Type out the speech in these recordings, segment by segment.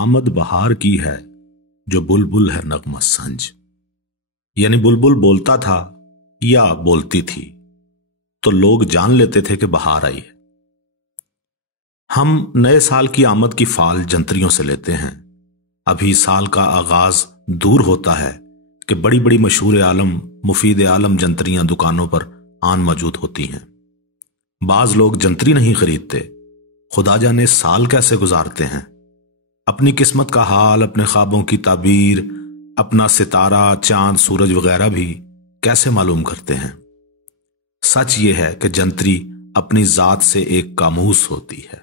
आमद बहार की है जो बुलबुल है नगमा संज। यानी बुलबुल बोलता था या बोलती थी तो लोग जान लेते थे कि बहार आई है। हम नए साल की आमद की फाल जंतरियों से लेते हैं। अभी साल का आगाज दूर होता है कि बड़ी बड़ी मशहूर आलम मुफीद आलम जंतरियां दुकानों पर आन मौजूद होती हैं। बाज लोग जंतरी नहीं खरीदते, खुदा जाने साल कैसे गुजारते हैं। अपनी किस्मत का हाल, अपने ख्वाबों की ताबीर, अपना सितारा, चांद, सूरज वगैरह भी कैसे मालूम करते हैं। सच ये है कि जंतरी अपनी जात से एक कामूस होती है।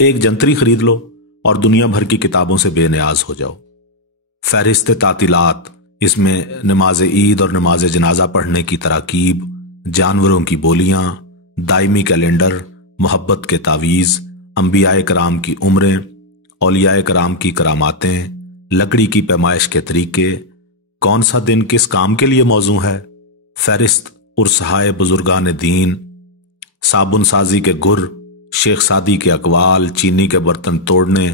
एक जंतरी खरीद लो और दुनिया भर की किताबों से बेनियाज हो जाओ। फहरिस्त तातीलात, इसमें नमाज ईद और नमाज जनाजा पढ़ने की तराकीब, जानवरों की बोलियां, दायमी कैलेंडर, मोहब्बत के तावीज़, अंबियाए कराम की उम्रें, औलियाए कराम की करामातें, लकड़ी की पैमाइश के तरीके, कौन सा दिन किस काम के लिए मौजू है, फहरिस्त उर्सहाए बुजुर्गान दीन, साबुन साजी के गुर, शेख सादी के अकवाल, चीनी के बर्तन तोड़ने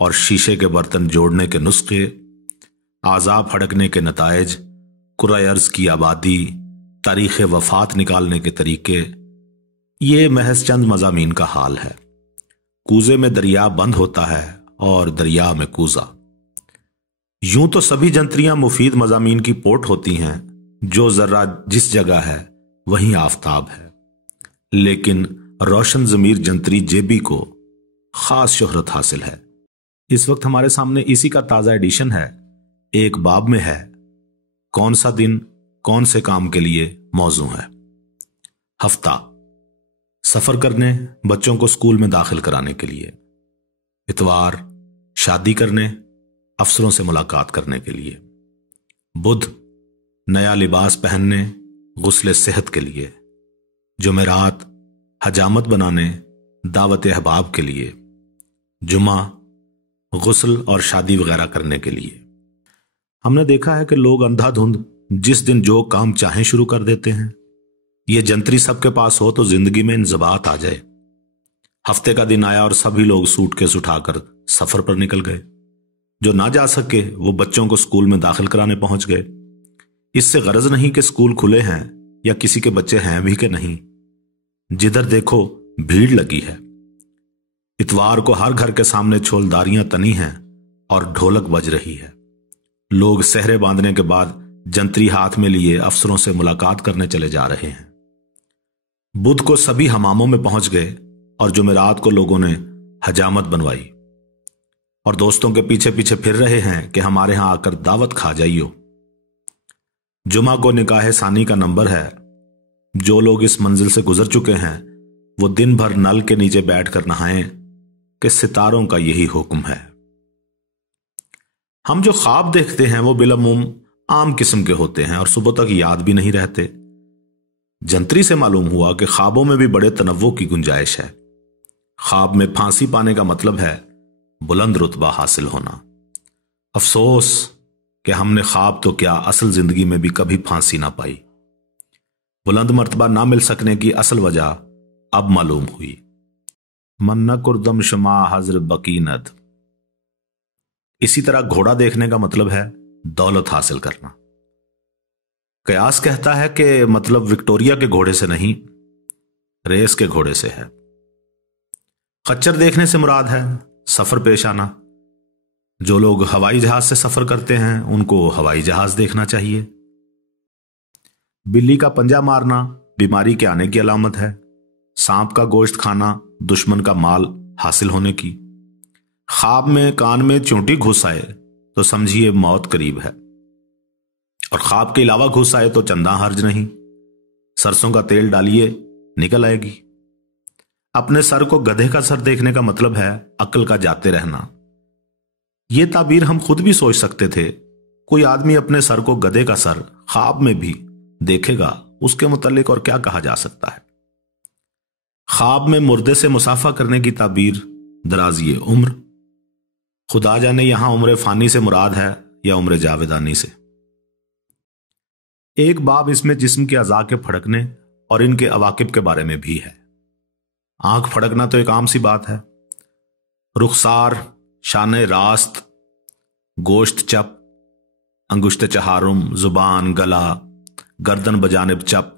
और शीशे के बर्तन जोड़ने के नुस्खे, आज़ाब फड़कने के नताइज, कुर्रा अर्ज की आबादी, तारीख़ वफ़ात निकालने के तरीके। ये महज चंद मज़ामीन का हाल है। कूजे में दरिया बंद होता है और दरिया में कूजा। यूं तो सभी जंतरियां मुफीद मज़ामीन की पोट होती हैं। जो जर्रा जिस जगह है वहीं आफताब है। लेकिन रोशन ज़मीर जंतरी जेबी को खास शोहरत हासिल है। इस वक्त हमारे सामने इसी का ताज़ा एडिशन है। एक बाब में है कौन सा दिन कौन से काम के लिए मौजू है। हफ्ता, सफर करने, बच्चों को स्कूल में दाखिल कराने के लिए। इतवार, शादी करने, अफसरों से मुलाकात करने के लिए। बुध, नया लिबास पहनने, गुस्ले सेहत के लिए। जुमेरात, हजामत बनाने, दावत अहबाब के लिए। जुमा, गुस्ल और शादी वगैरह करने के लिए। हमने देखा है कि लोग अंधाधुंध जिस दिन जो काम चाहें शुरू कर देते हैं। ये जंतरी सबके पास हो तो जिंदगी में इंजबात आ जाए। हफ्ते का दिन आया और सभी लोग सूटकेस उठाकर सफर पर निकल गए। जो ना जा सके वो बच्चों को स्कूल में दाखिल कराने पहुंच गए। इससे गरज नहीं कि स्कूल खुले हैं या किसी के बच्चे हैं भी कि नहीं। जिधर देखो भीड़ लगी है। इतवार को हर घर के सामने छोलदारियां तनी हैं और ढोलक बज रही है। लोग सहरे बांधने के बाद जंतरी हाथ में लिए अफसरों से मुलाकात करने चले जा रहे हैं। बुध को सभी हमामों में पहुंच गए और जुमेरात को लोगों ने हजामत बनवाई और दोस्तों के पीछे पीछे फिर रहे हैं कि हमारे यहां आकर दावत खा जाइयो। जुमा को निकाह सानी का नंबर है। जो लोग इस मंजिल से गुजर चुके हैं वो दिन भर नल के नीचे बैठकर नहाएं कि सितारों का यही हुक्म है। हम जो ख्वाब देखते हैं वो बिलअमूम आम किस्म के होते हैं और सुबह तक याद भी नहीं रहते। जंतरी से मालूम हुआ कि ख्वाबों में भी बड़े तनव्वो की गुंजाइश है। ख्वाब में फांसी पाने का मतलब है बुलंद रुतबा हासिल होना। अफसोस कि हमने ख्वाब तो क्या असल जिंदगी में भी कभी फांसी ना पाई। बुलंद मर्तबा ना मिल सकने की असल वजह अब मालूम हुई। मन्ना कुर्दम शमा हजर बकीनत। इसी तरह घोड़ा देखने का मतलब है दौलत हासिल करना। कयास कहता है कि मतलब विक्टोरिया के घोड़े से नहीं, रेस के घोड़े से है। खच्चर देखने से मुराद है सफर पेश आना। जो लोग हवाई जहाज से सफर करते हैं उनको हवाई जहाज देखना चाहिए। बिल्ली का पंजा मारना बीमारी के आने की अलामत है। सांप का गोश्त खाना दुश्मन का माल हासिल होने की। ख्वाब में कान में चूंटी घुस आए तो समझिए मौत करीब है और ख्वाब के अलावा घुस आए तो चंदा हर्ज नहीं। सरसों का तेल डालिए निकल आएगी। अपने सर को गधे का सर देखने का मतलब है अक्ल का जाते रहना। यह ताबीर हम खुद भी सोच सकते थे। कोई आदमी अपने सर को गधे का सर ख्वाब में भी देखेगा, उसके मुतालिक और क्या कहा जा सकता है। ख्वाब में मुर्दे से मुसाफा करने की ताबीर दराजी उम्र। खुदा जाने यहां उम्र फानी से मुराद है या उम्र जावेदानी से। एक बाब इसमें जिस्म के अज़ा के फड़कने और इनके अवाकिब के बारे में भी है। आंख फड़कना तो एक आम सी बात है। रुखसार, शाने रास्त, गोश्त चप, अंगुश्त चहारुम, जुबान, गला, गर्दन बजानिब चप,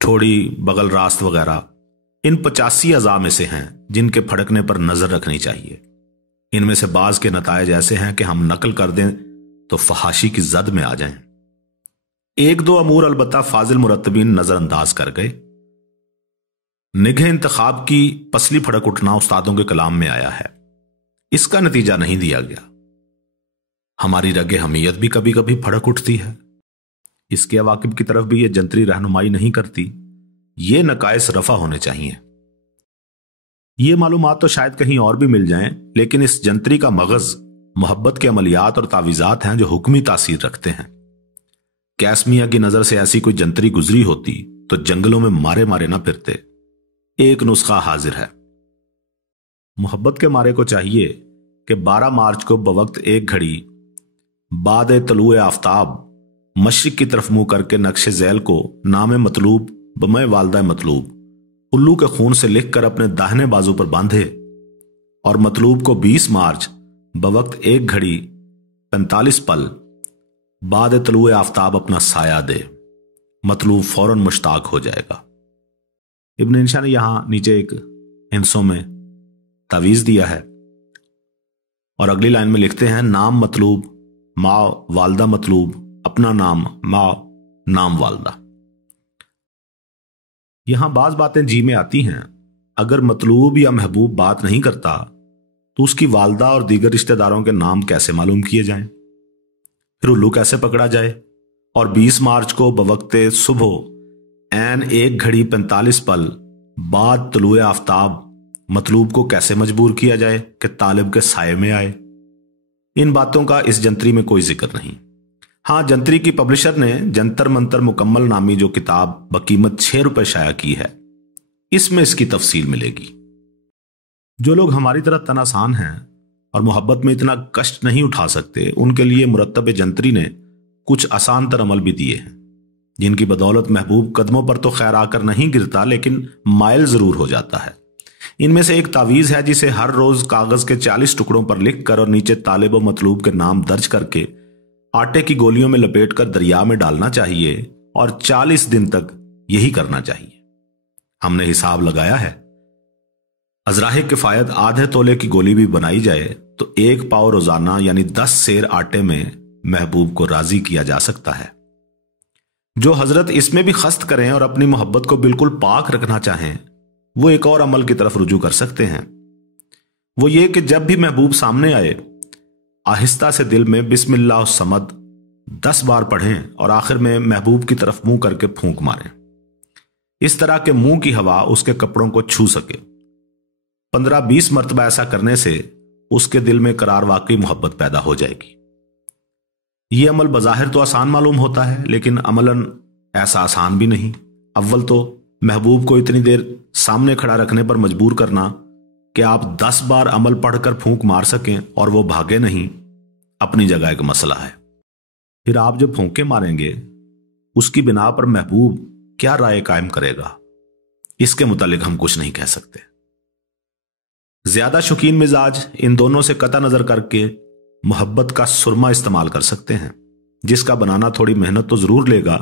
ठोड़ी, बगल रास्त वगैरह इन 85 अज़ा में से हैं जिनके फड़कने पर नजर रखनी चाहिए। इनमें से बाज के नतायज ऐसे हैं कि हम नकल कर दें तो फहाशी की जद में आ जाएं। एक दो अमूर अलबत्ता फाजिल मुरत्तबीन नजरअंदाज कर गए। निगह इंतखाब की पसली फड़क उठना उस्तादों के कलाम में आया है, इसका नतीजा नहीं दिया गया। हमारी रगे हमीयत भी कभी कभी फड़क उठती है, इसके अवाकिब की तरफ भी यह जंतरी रहनुमाई नहीं करती। ये नकाइस रफा होने चाहिए। ये मालूमात तो शायद कहीं और भी मिल जाएं, लेकिन इस जंतरी का मगज मोहब्बत के अमलियात और तावीज़ात हैं जो हुक्मी तासीर रखते हैं। कैसमिया की नजर से ऐसी कोई जंतरी गुजरी होती तो जंगलों में मारे मारे ना फिरते। एक नुस्खा हाजिर है। मोहब्बत के मारे को चाहिए कि 12 मार्च को बवक्त 1 घड़ी बाद तलुए आफ्ताब मशरिक की तरफ मुंह करके नक्शे झैल को नाम मतलूब बमय वालदा मतलूब उल्लू के खून से लिखकर अपने दाहिने बाजू पर बांधे और मतलूब को 20 मार्च बवक्त 1 घड़ी 45 पल बाद तलुए आफ्ताब अपना साया दे। मतलूब फौरन मुश्ताक हो जाएगा। इब्न इंशा ने यहां नीचे एक हिंसों में तावीज दिया है और अगली लाइन में लिखते हैं, नाम मतलूब माँ वालदा मतलूब, अपना नाम माँ नाम वालदा। यहां बाज बातें जी में आती हैं। अगर मतलूब या महबूब बात नहीं करता तो उसकी वालदा और दीगर रिश्तेदारों के नाम कैसे मालूम किए जाएं, फिर उल्लू कैसे पकड़ा जाए। और 20 मार्च को बवक्ते सुबह ऐन 1 घड़ी 45 पल बाद तलुए आफ्ताब मतलूब को कैसे मजबूर किया जाए कि तालिब के साये में आए। इन बातों का इस जंतरी में कोई जिक्र नहीं। हां, जंतरी की पब्लिशर ने जंतर मंतर मुकम्मल नामी जो किताब बकीमत 6 रुपए शाया की है, इसमें इसकी तफसील मिलेगी। जो लोग हमारी तरह तनासान हैं और मोहब्बत में इतना कष्ट नहीं उठा सकते, उनके लिए मुरत्तब जंतरी ने कुछ आसान तर अमल भी दिए हैं, जिनकी बदौलत महबूब कदमों पर तो खैर आकर नहीं गिरता, लेकिन माइल जरूर हो जाता है। इनमें से एक तावीज है जिसे हर रोज कागज के 40 टुकड़ों पर लिखकर और नीचे तालिब व मतलूब के नाम दर्ज करके आटे की गोलियों में लपेटकर दरिया में डालना चाहिए और 40 दिन तक यही करना चाहिए। हमने हिसाब लगाया है, अजराहे किफायत आधे तोले की गोली भी बनाई जाए तो 1 पाव रोजाना यानी 10 सेर आटे में महबूब को राजी किया जा सकता है। जो हजरत इसमें भी खस्त करें और अपनी मोहब्बत को बिल्कुल पाक रखना चाहें, वो एक और अमल की तरफ रुजू कर सकते हैं। वो ये कि जब भी महबूब सामने आए, आहिस्ता से दिल में बिस्मिल्लाह समद 10 बार पढ़ें और आखिर में महबूब की तरफ मुंह करके फूंक मारें। इस तरह के मुंह की हवा उसके कपड़ों को छू सके। 15-20 मरतबा ऐसा करने से उसके दिल में करार वाकई मोहब्बत पैदा हो जाएगी। यह अमल बज़ाहिर तो आसान मालूम होता है, लेकिन अमलन ऐसा आसान भी नहीं। अव्वल तो महबूब को इतनी देर सामने खड़ा रखने पर मजबूर करना कि आप 10 बार अमल पढ़कर फूंक मार सकें और वो भागे नहीं, अपनी जगह एक मसला है। फिर आप जब फूंके मारेंगे, उसकी बिना पर महबूब क्या राय कायम करेगा, इसके मुतालिक हम कुछ नहीं कह सकते। ज्यादा शौकीन मिजाज इन दोनों से कता नजर करके मोहब्बत का सुरमा इस्तेमाल कर सकते हैं, जिसका बनाना थोड़ी मेहनत तो जरूर लेगा,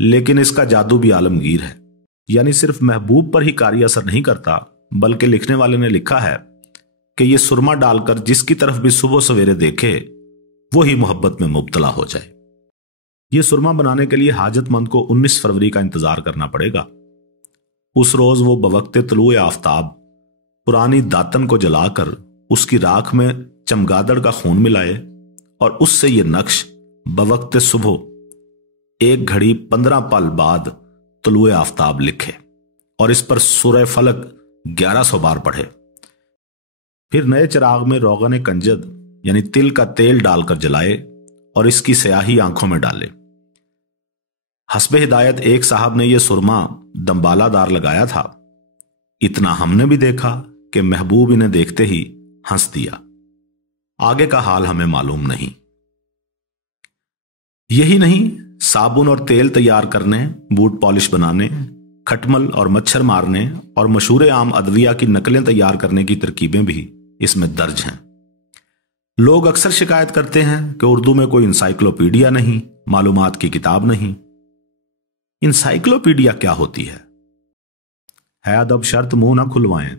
लेकिन इसका जादू भी आलमगीर है। यानी सिर्फ महबूब पर ही कारी असर नहीं करता, बल्कि लिखने वाले ने लिखा है कि यह सुरमा डालकर जिसकी तरफ भी सुबह सवेरे देखे वो ही मोहब्बत में मुब्तला हो जाए। यह सुरमा बनाने के लिए हाजतमंद को 19 फरवरी का इंतजार करना पड़ेगा। उस रोज वो बवक्ते तलुए आफ्ताब पुरानी दातन को जलाकर उसकी राख में चमगादड़ का खून मिलाए और उससे यह नक्श बवक्ते सुबह 1 घड़ी 15 पल बाद तलुए आफ्ताब लिखे और इस पर सूरह फलक 1100 बार पढ़े। फिर नए चिराग में रोगन कंजद यानी तिल का तेल डालकर जलाए और इसकी स्याही आंखों में डाले। हस्बे हिदायत एक साहब ने यह सुरमा दंबालादार लगाया था। इतना हमने भी देखा कि महबूब इन्हें देखते ही हंस दिया। आगे का हाल हमें मालूम नहीं। यही नहीं, साबुन और तेल तैयार करने, बूट पॉलिश बनाने, खटमल और मच्छर मारने और मशहूर आम अदविया की नकलें तैयार करने की तरकीबें भी इसमें दर्ज हैं। लोग अक्सर शिकायत करते हैं कि उर्दू में कोई इंसाइक्लोपीडिया नहीं, मालूमात की किताब नहीं। इंसाइक्लोपीडिया क्या होती है अदब शर्त मुंह ना खुलवाएं।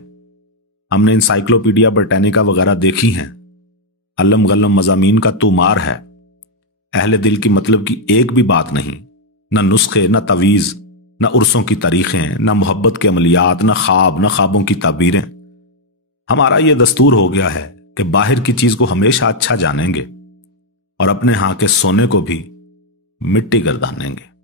हमने इंसाइक्लोपीडिया ब्रिटानिका वगैरह देखी हैं। अल्लम गल्लम मजामीन का तूमार है। अहले दिल की मतलब की एक भी बात नहीं, न नुस्खे, न तवीज, न उर्सों की तारीखें, न मोहब्बत के अमलियात, न ख्वाबों की ताबीरें। हमारा यह दस्तूर हो गया है कि बाहर की चीज को हमेशा अच्छा जानेंगे और अपने यहां के सोने को भी मिट्टी गर्दानेंगे।